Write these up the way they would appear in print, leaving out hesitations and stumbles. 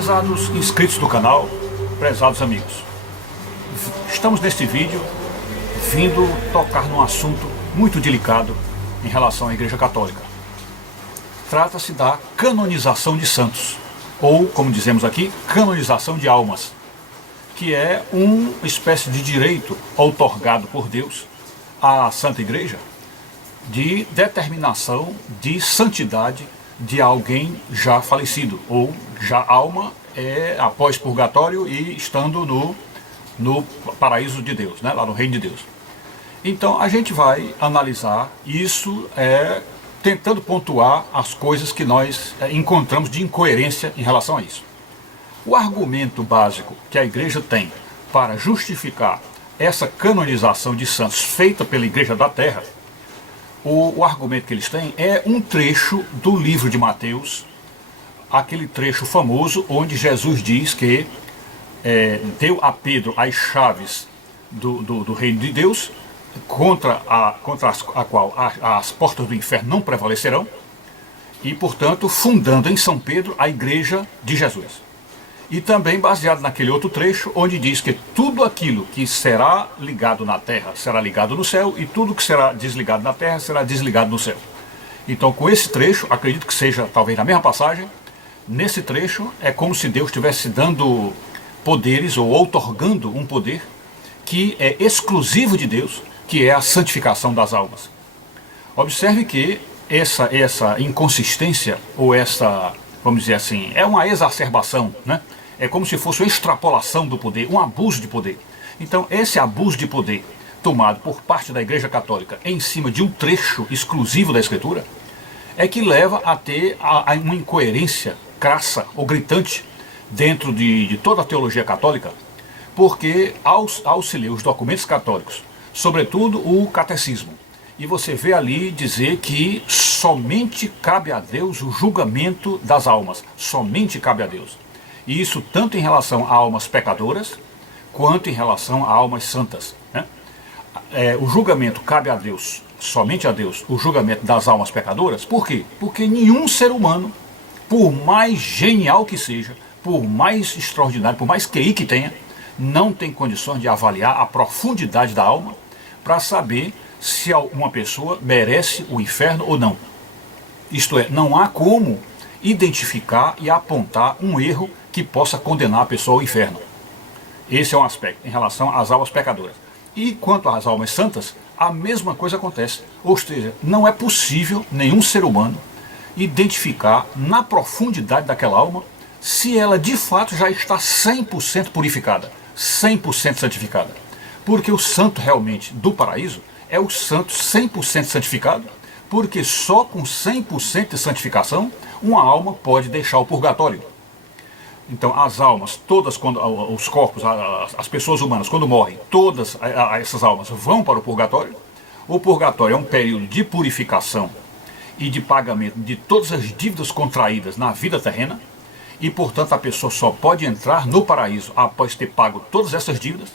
Prezados inscritos do canal, prezados amigos, estamos neste vídeo vindo tocar num assunto muito delicado em relação à Igreja Católica. Trata-se da canonização de santos, ou, como dizemos aqui, canonização de almas, que é uma espécie de direito outorgado por Deus à Santa Igreja de determinação de santidade de alguém já falecido, ou já alma após purgatório e estando no paraíso de Deus, né, lá no reino de Deus. Então a gente vai analisar isso tentando pontuar as coisas que nós encontramos de incoerência em relação a isso. O argumento básico que a Igreja tem para justificar essa canonização de santos feita pela Igreja da Terra, o argumento que eles têm é um trecho do livro de Mateus, aquele trecho famoso onde Jesus diz que deu a Pedro as chaves do reino de Deus, contra a qual as portas do inferno não prevalecerão, e, portanto, fundando em São Pedro a Igreja de Jesus. E também baseado naquele outro trecho, onde diz que tudo aquilo que será ligado na terra será ligado no céu, e tudo que será desligado na terra será desligado no céu. Então, com esse trecho, acredito que seja talvez na mesma passagem, nesse trecho é como se Deus estivesse dando poderes, ou outorgando um poder, que é exclusivo de Deus, que é a santificação das almas. Observe que essa inconsistência, ou essa, vamos dizer assim, é uma exacerbação, né? É como se fosse uma extrapolação do poder, um abuso de poder. Então, esse abuso de poder tomado por parte da Igreja Católica em cima de um trecho exclusivo da Escritura é que leva a ter uma incoerência crassa ou gritante dentro de toda a teologia católica, porque ao se ler os documentos católicos, sobretudo o catecismo, e você vê ali dizer que somente cabe a Deus o julgamento das almas, somente cabe a Deus. E isso tanto em relação a almas pecadoras, quanto em relação a almas santas, né? O julgamento cabe a Deus, somente a Deus, o julgamento das almas pecadoras. Por quê? Porque nenhum ser humano, por mais genial que seja, por mais extraordinário, por mais QI que tenha, não tem condições de avaliar a profundidade da alma para saber se uma pessoa merece o inferno ou não. Isto é, não há como identificar e apontar um erro que possa condenar a pessoa ao inferno. Esse é um aspecto em relação às almas pecadoras. E quanto às almas santas, a mesma coisa acontece. Ou seja, não é possível nenhum ser humano identificar na profundidade daquela alma se ela de fato já está 100% purificada, 100% santificada. Porque o santo realmente do paraíso é o santo 100% santificado, porque só com 100% de santificação uma alma pode deixar o purgatório. Então as almas, todas, os corpos, as pessoas humanas, quando morrem, todas essas almas vão para o purgatório. O purgatório é um período de purificação e de pagamento de todas as dívidas contraídas na vida terrena, e portanto a pessoa só pode entrar no paraíso após ter pago todas essas dívidas,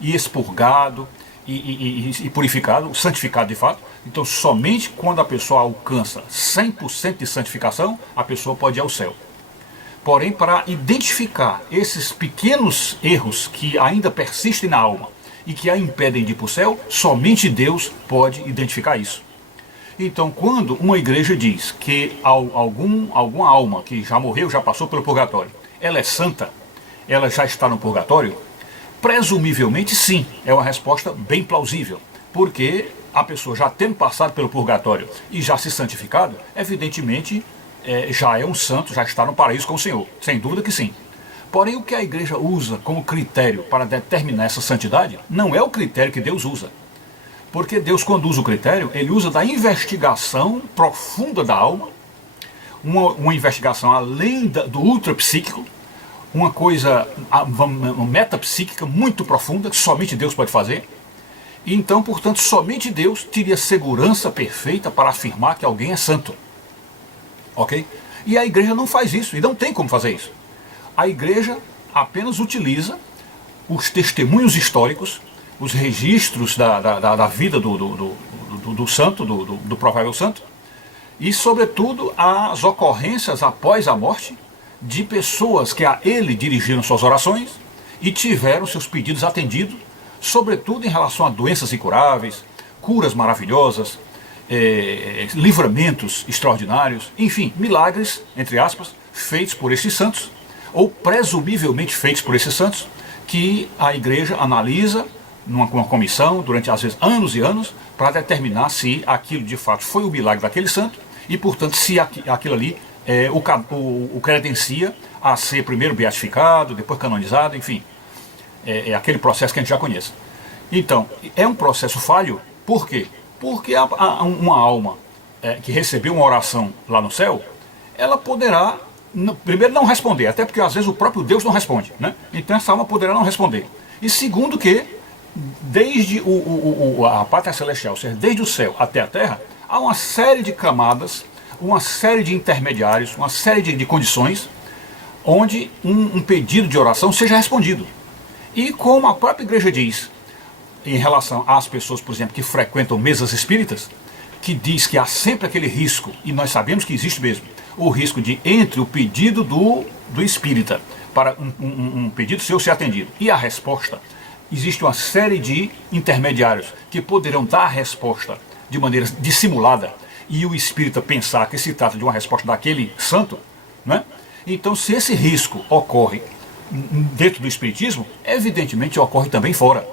e expurgado, e purificado, santificado de fato. Então somente quando a pessoa alcança 100% de santificação, a pessoa pode ir ao céu. Porém, para identificar esses pequenos erros que ainda persistem na alma e que a impedem de ir para o céu, somente Deus pode identificar isso. Então, quando uma igreja diz que alguma alma que já morreu, já passou pelo purgatório, ela é santa, ela já está no purgatório, presumivelmente sim, é uma resposta bem plausível, porque a pessoa já tendo passado pelo purgatório e já se santificado, evidentemente já é um santo, já está no paraíso com o Senhor, sem dúvida que sim. Porém, o que a igreja usa como critério para determinar essa santidade não é o critério que Deus usa. Porque Deus, quando usa o critério, ele usa da investigação profunda da alma, uma investigação além do ultrapsíquico, uma coisa metapsíquica muito profunda, que somente Deus pode fazer. E então, portanto, somente Deus teria segurança perfeita para afirmar que alguém é santo. Ok? E a igreja não faz isso, e não tem como fazer isso. A igreja apenas utiliza os testemunhos históricos, os registros da vida do santo, do provável santo, e sobretudo as ocorrências após a morte, de pessoas que a ele dirigiram suas orações e tiveram seus pedidos atendidos, sobretudo em relação a doenças incuráveis, curas maravilhosas, livramentos extraordinários, enfim, milagres, entre aspas, feitos por esses santos, ou presumivelmente feitos por esses santos, que a igreja analisa numa comissão durante às vezes anos e anos para determinar se aquilo de fato foi o milagre daquele santo e, portanto, se aquilo ali o credencia a ser primeiro beatificado, depois canonizado, enfim, é aquele processo que a gente já conhece. Então, é um processo falho, por quê? Porque uma alma que recebeu uma oração lá no céu, ela poderá, primeiro, não responder, até porque às vezes o próprio Deus não responde, né? Então essa alma poderá não responder. E segundo que, desde a pátria celestial, ou seja, desde o céu até a terra, há uma série de camadas, uma série de intermediários, uma série de condições, onde um pedido de oração seja respondido. E como a própria igreja diz, em relação às pessoas, por exemplo, que frequentam mesas espíritas, que diz que há sempre aquele risco, e nós sabemos que existe mesmo, o risco de, entre o pedido do espírita para um pedido seu ser atendido e a resposta, existe uma série de intermediários que poderão dar a resposta de maneira dissimulada e o espírita pensar que se trata de uma resposta daquele santo, né? Então, se esse risco ocorre dentro do espiritismo, evidentemente ocorre também fora.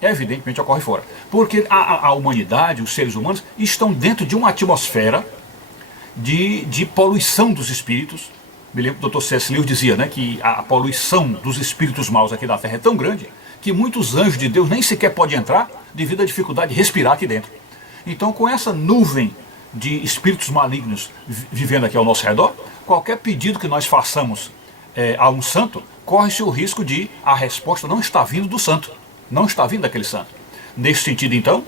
Evidentemente ocorre fora. Porque a humanidade, os seres humanos, estão dentro de uma atmosfera de poluição dos espíritos. Me lembro que o Dr. C.S. Lewis dizia, né, que a poluição dos espíritos maus aqui da Terra é tão grande que muitos anjos de Deus nem sequer podem entrar devido à dificuldade de respirar aqui dentro. Então, com essa nuvem de espíritos malignos vivendo aqui ao nosso redor, qualquer pedido que nós façamos a um santo, corre-se o risco de a resposta não estar vindo do santo, não está vindo daquele santo. Nesse sentido, então,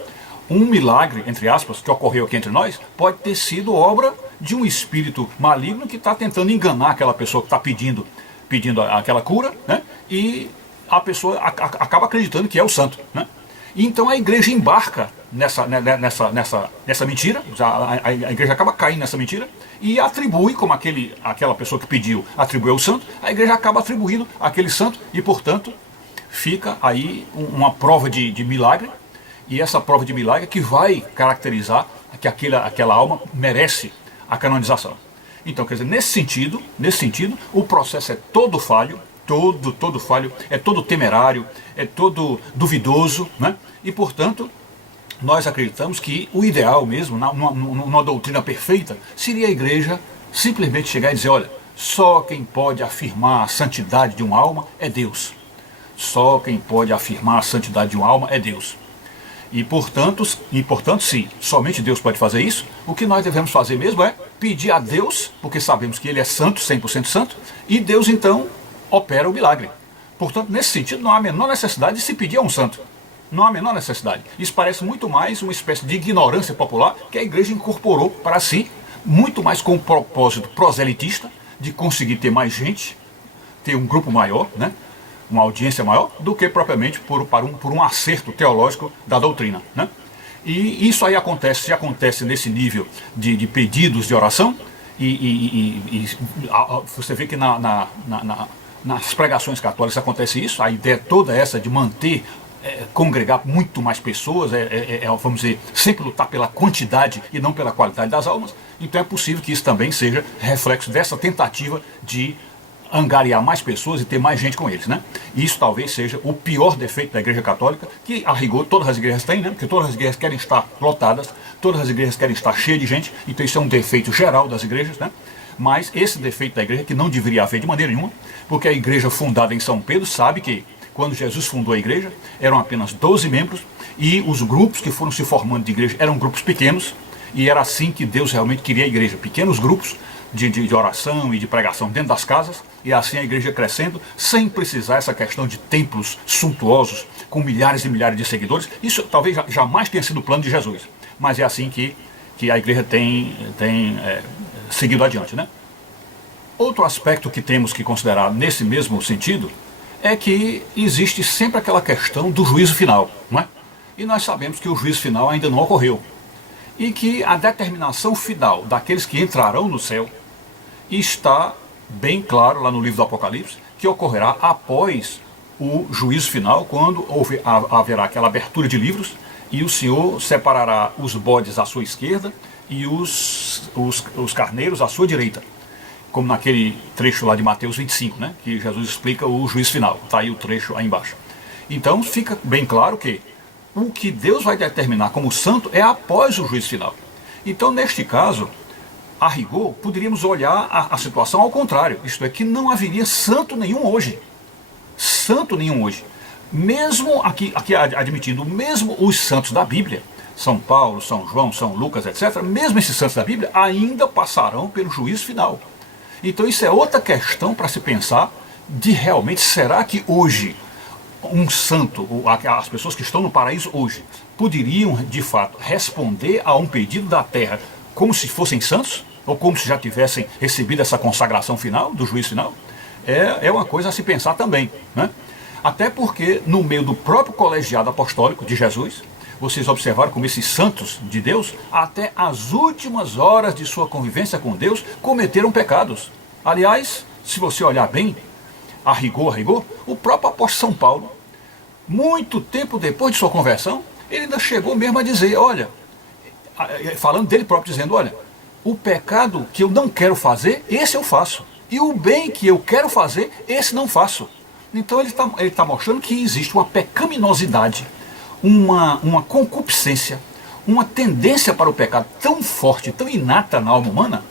um milagre, entre aspas, que ocorreu aqui entre nós, pode ter sido obra de um espírito maligno que está tentando enganar aquela pessoa que está pedindo aquela cura, né? E a pessoa acaba acreditando que é o santo, né? E então a igreja embarca nessa mentira, a igreja acaba caindo nessa mentira e atribui, como aquela pessoa que pediu atribuiu ao santo, a igreja acaba atribuindo aquele santo e, portanto, fica aí uma prova de milagre, e essa prova de milagre que vai caracterizar que aquela alma merece a canonização. Então, quer dizer, nesse sentido, o processo é todo falho, todo falho, é todo temerário, é todo duvidoso, né? E, portanto, nós acreditamos que o ideal mesmo, numa doutrina perfeita, seria a igreja simplesmente chegar e dizer, olha, só quem pode afirmar a santidade de uma alma é Deus. Só quem pode afirmar a santidade de uma alma é Deus. E portanto, se somente Deus pode fazer isso, o que nós devemos fazer mesmo é pedir a Deus, porque sabemos que Ele é santo, 100% santo, e Deus então opera o milagre. Portanto, nesse sentido, não há a menor necessidade de se pedir a um santo. Não há a menor necessidade. Isso parece muito mais uma espécie de ignorância popular que a igreja incorporou para si, muito mais com o propósito proselitista de conseguir ter mais gente, ter um grupo maior, né? Uma audiência maior, do que propriamente por um acerto teológico da doutrina, né? E isso aí se acontece nesse nível de pedidos de oração, e você vê que nas pregações católicas acontece isso, a ideia toda essa de manter, congregar muito mais pessoas, vamos dizer, sempre lutar pela quantidade e não pela qualidade das almas. Então é possível que isso também seja reflexo dessa tentativa de angariar mais pessoas e ter mais gente com eles, né? E isso talvez seja o pior defeito da Igreja Católica, que a rigor todas as igrejas têm, né? Porque todas as igrejas querem estar lotadas, todas as igrejas querem estar cheias de gente, então isso é um defeito geral das igrejas, né? Mas esse defeito da igreja, que não deveria haver de maneira nenhuma, porque a igreja fundada em São Pedro sabe que quando Jesus fundou a igreja, eram apenas 12 membros, e os grupos que foram se formando de igreja eram grupos pequenos, e era assim que Deus realmente queria a igreja, pequenos grupos de oração e de pregação dentro das casas, e assim a igreja crescendo, sem precisar essa questão de templos suntuosos, com milhares e milhares de seguidores. Isso talvez jamais tenha sido o plano de Jesus, mas é assim que a igreja tem seguido adiante, né? Outro aspecto que temos que considerar nesse mesmo sentido é que existe sempre aquela questão do juízo final, não é? E nós sabemos que o juízo final ainda não ocorreu, e que a determinação final daqueles que entrarão no céu está bem claro lá no livro do Apocalipse, que ocorrerá após o juízo final, quando haverá aquela abertura de livros, e o Senhor separará os bodes à sua esquerda e os carneiros à sua direita. Como naquele trecho lá de Mateus 25, né, que Jesus explica o juízo final. Está aí o trecho aí embaixo. Então fica bem claro que o que Deus vai determinar como santo é após o juízo final. Então, neste caso, a rigor, poderíamos olhar a situação ao contrário. Isto é, que não haveria santo nenhum hoje. Santo nenhum hoje. Mesmo aqui admitindo, mesmo os santos da Bíblia, São Paulo, São João, São Lucas, etc., mesmo esses santos da Bíblia ainda passarão pelo juízo final. Então isso é outra questão para se pensar de realmente, será que hoje um santo, as pessoas que estão no paraíso hoje, poderiam de fato responder a um pedido da terra como se fossem santos? Ou como se já tivessem recebido essa consagração final, do juízo final? É uma coisa a se pensar também, né? Até porque no meio do próprio colegiado apostólico de Jesus, vocês observaram como esses santos de Deus, até as últimas horas de sua convivência com Deus, cometeram pecados. Aliás, se você olhar bem, a rigor, o próprio apóstolo São Paulo, muito tempo depois de sua conversão, ele ainda chegou mesmo a dizer, olha, falando dele próprio, dizendo, olha, o pecado que eu não quero fazer, esse eu faço. E o bem que eu quero fazer, esse não faço. Então ele tá mostrando que existe uma pecaminosidade, uma concupiscência, uma tendência para o pecado tão forte, tão inata na alma humana,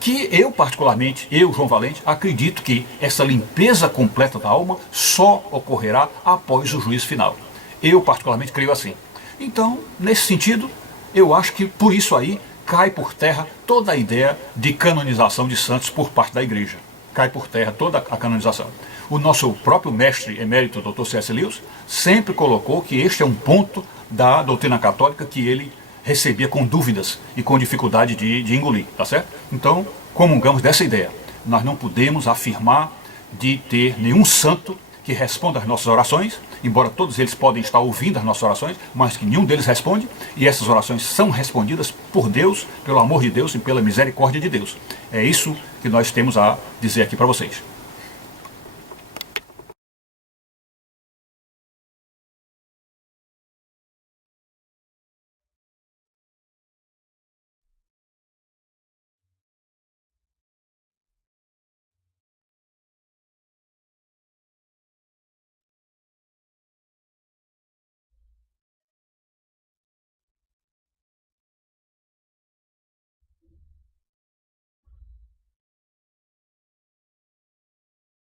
que eu particularmente, João Valente, acredito que essa limpeza completa da alma só ocorrerá após o juízo final. Eu particularmente creio assim. Então, nesse sentido, eu acho que por isso aí cai por terra toda a ideia de canonização de santos por parte da igreja. Cai por terra toda a canonização. O nosso próprio mestre emérito, Dr. C.S. Lewis, sempre colocou que este é um ponto da doutrina católica que ele recebia com dúvidas e com dificuldade de engolir, tá certo? Então, comungamos dessa ideia. Nós não podemos afirmar de ter nenhum santo que responda às nossas orações, embora todos eles podem estar ouvindo as nossas orações, mas que nenhum deles responde, e essas orações são respondidas por Deus, pelo amor de Deus e pela misericórdia de Deus. É isso que nós temos a dizer aqui para vocês.